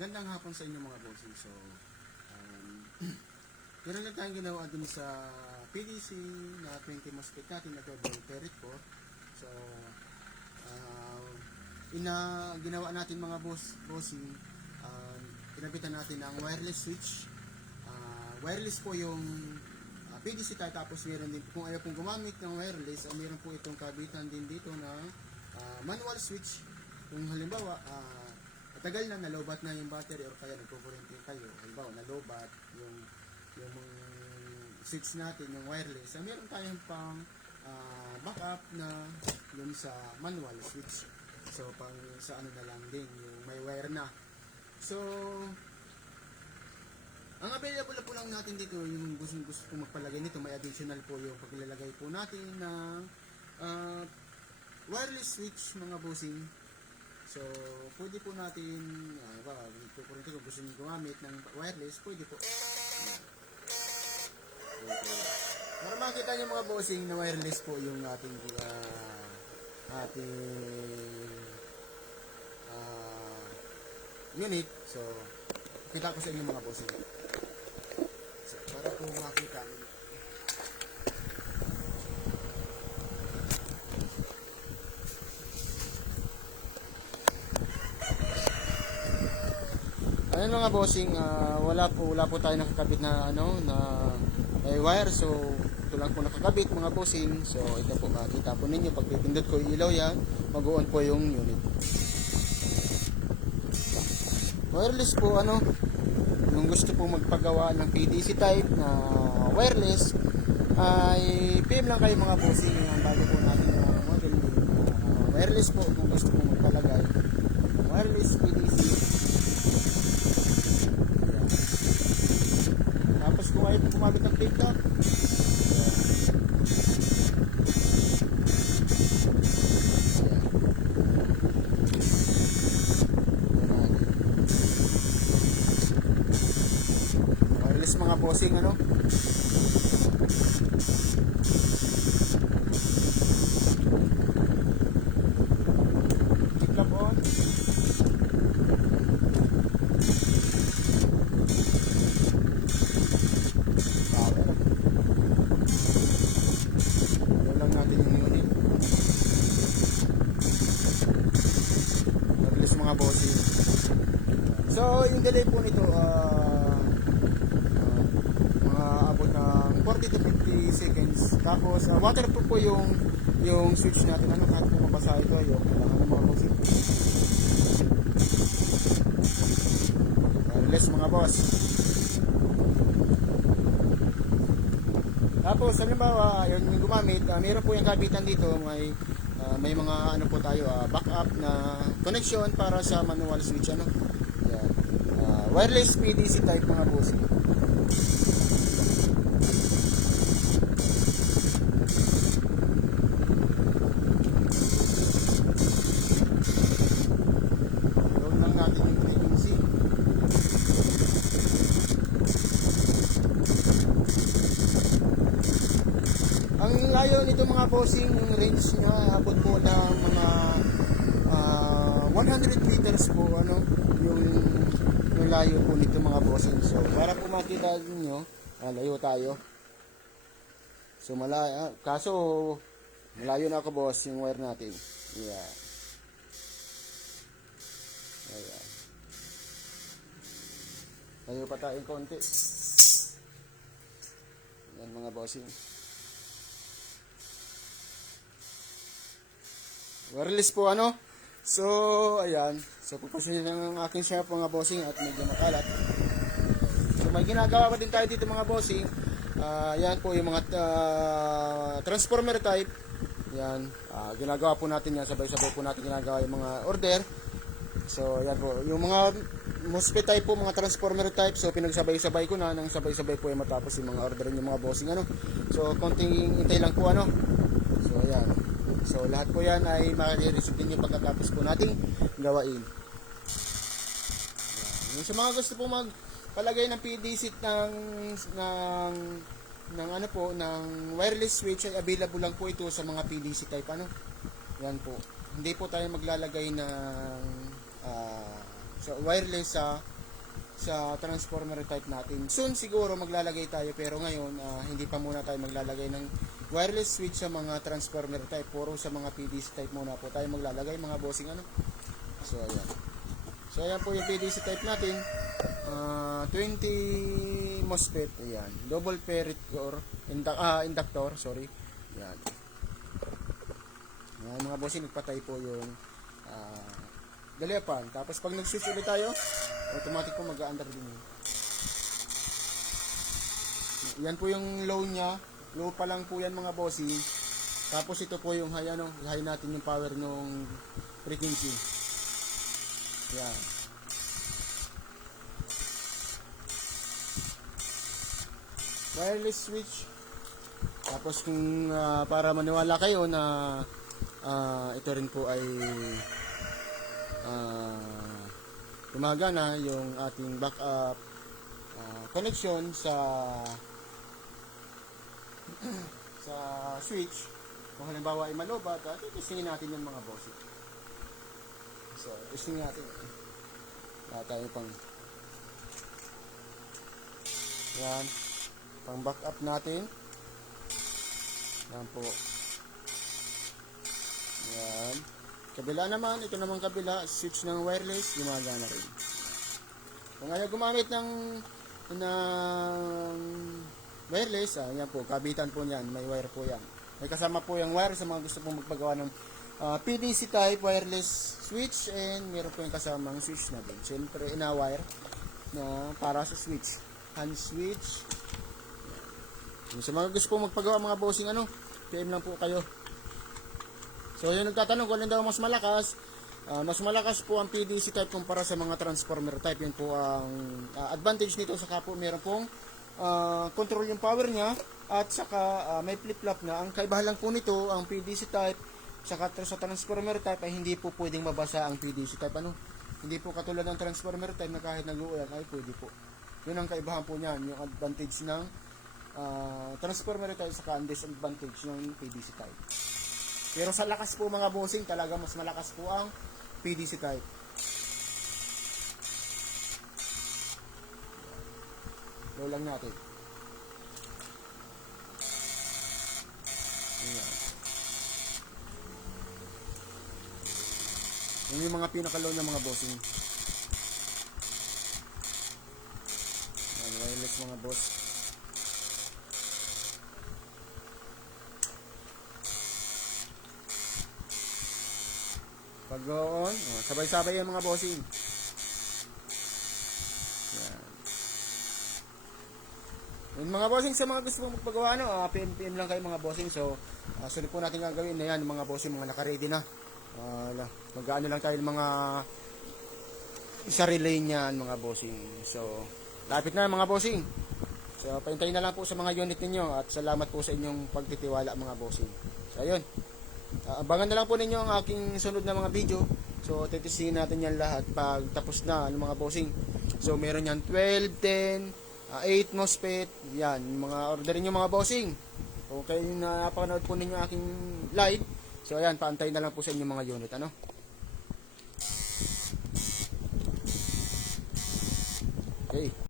Magandang hapon sa inyo mga bossing. So, meron na tayong ginawa dun sa PDC na 20 MOSFET natin na double ferrite core. So, ginawa natin mga bossing, pinabitan natin ng wireless switch. Wireless po yung PDC tayo, tapos meron din, kung ayaw pong gumamit ng wireless, meron po itong kabitan din dito na manual switch. Kung halimbawa, matagal na nalobat na yung battery or kaya nagkukurente kayo, halimbawa nalobat yung switch natin, yung wireless, meron tayong pang backup na yung sa manual switch. So pang sa ano na lang din, yung may wire na. So ang available po lang natin dito, yung gusto po magpalagay nito, may additional po yung paglalagay po natin ng wireless switch mga bossing. So pwede po natin, kung gusto nyo gumamit ng wireless, pwede po. Para makita nyo mga bossing na wireless po yung ating unit. So kita ko sa inyo mga bossing. So, para po makita nyo. Ayan mga bossing, wala po tayo nakakabit na na may wire. So ito lang po nakakabit mga bossing. So ito po makita po ninyo, pag pipindot ko yung ilaw yan, mag-on po yung unit. Wireless po yung gusto po magpagawa ng PDC type na wireless, ay PM lang kayo mga bossing. Ang bago po natin yung model wireless po, kung gusto po magpalagay wireless PDC. Tapos kung ayaw po gumamit ng flip-top, wireless mga bossing flip-top on. Mga bossing. So yung delay po nito mga abot ng 40 to 50 seconds. Tapos waterproof po yung switch natin. Kahit po mabasa ito, kailangan mga bossing. Wireless mga boss. Tapos halimbawa yung gumamit, meron po yung kabitan dito, may mga po tayo, backup na connection para sa manual switch yan. Wireless PDC type mga bossing. Doon lang natin yung frequency. Ang layo nito mga bossing, yung range niya abot po ng mga 100 meters po yung layo po nito mga bossing. So para po makita niyo, layo tayo. So malayo, kaso malayo na ako boss yung wire natin. Yeah. Ayan. Layo pa tayo konti. Yan mga bossing. Wireless po So ayan. So pupasunin lang ang aking share mga bossing at medyo makalat. So may ginagawa pa din tayo dito mga bossing. Yan po yung mga transformer type. Yan. Ginagawa po natin yan. Sabay-sabay po natin ginagawa yung mga order. So yan po. Yung mga MOSFET type po, mga transformer type. So pinagsabay-sabay ko na. Nang sabay-sabay po yung matapos yung mga order yung mga bossing So konting hintay lang po So ayan. So lahat po yan ay makaka-receive din yung pagkatapos po nating gawain. Yung sa mga gusto po magpalagay ng PDC ng wireless switch, ay available lang po ito sa mga PDC type Yan po. Hindi po tayo maglalagay ng So wireless sa transformer type natin. Soon siguro maglalagay tayo, pero ngayon hindi pa muna tayo maglalagay ng wireless switch sa mga transformer type. Puro sa mga PDC type muna po tayo maglalagay mga bossing ano. So ayan. So ayan po yung PDC type natin. 20 MOSFET, ayan. Double ferrite core inductor, sorry. Ayan. Ayan mga bossing, nagpatay po yung dalipan. Tapos pag nag-switch ulit tayo, automatic po mag-a-under din yun. Yan po yung low niya. Low pa lang po yan mga bossing. Tapos ito po yung high, high natin yung power ng frequency. Yan. Wireless switch. Tapos kung para maniwala kayo na ito rin po ay gumagana yung ating backup connection sa switch. Kung halimbawa ay malobat, testingin natin yung mga bossing. So, testingin natin. Wala tayo pang yan, pang backup natin. Yan po. Yan. Kabila naman, ito naman kabila, switch ng wireless, gumagana rin. Kung ayaw gumamit ng wireless, yan po, kabitan po niyan, may wire po yan. May kasama po yung wire sa mga gusto pong magpagawa ng PDC type wireless switch, and meron po yung kasamang switch na din. Siyempre, ina-wire na para sa switch. Hand switch. Yan. Sa mga gusto pong magpagawa mga bossing, PM lang po kayo. So, yung nagtatanong kung alin daw mas malakas, mas malakas po ang PDC type kumpara sa mga transformer type. Yun po ang advantage nito, saka po meron pong control yung power niya, at saka may flip-flop na. Ang kaibahan lang po nito, ang PDC type, saka sa transformer type ay hindi po pwedeng mabasa ang PDC type. Hindi po katulad ng transformer type na kahit nag-uulan ay pwede po. Yun ang kaibahan po niyan, yung advantage ng transformer type saka ang disadvantage ng PDC type. Pero sa lakas po mga bossing, talaga mas malakas po ang PDC type. Low lang natin. Ayan. Yun yung mga pinaka-low na mga bossing. Ayan, wireless mga boss. Pag on, sabay-sabay yung mga bossing. Yan. Yung mga bossing, sa mga gusto mong magpagawa, PM lang kayo mga bossing. So, sunod po natin gagawin na yan, mga bossing, mga naka-ready na. Mag-ano lang tayo ng mga isa relay niyan, mga bossing. So, lapit na mga bossing. So, pahintayin na lang po sa mga unit ninyo, at salamat po sa inyong pagtitiwala mga bossing. So, ayun. Abangan na lang po ninyo ang aking sunod na mga video. So, titisingin natin yan lahat pag tapos na mga bossing. So, meron yan 12, 10, 8 MOSFET. Yan, mga orderin nyo mga bossing. Okay, napapanood po ninyo aking live. So, ayan, paantayin na lang po sa inyong mga unit. Okay.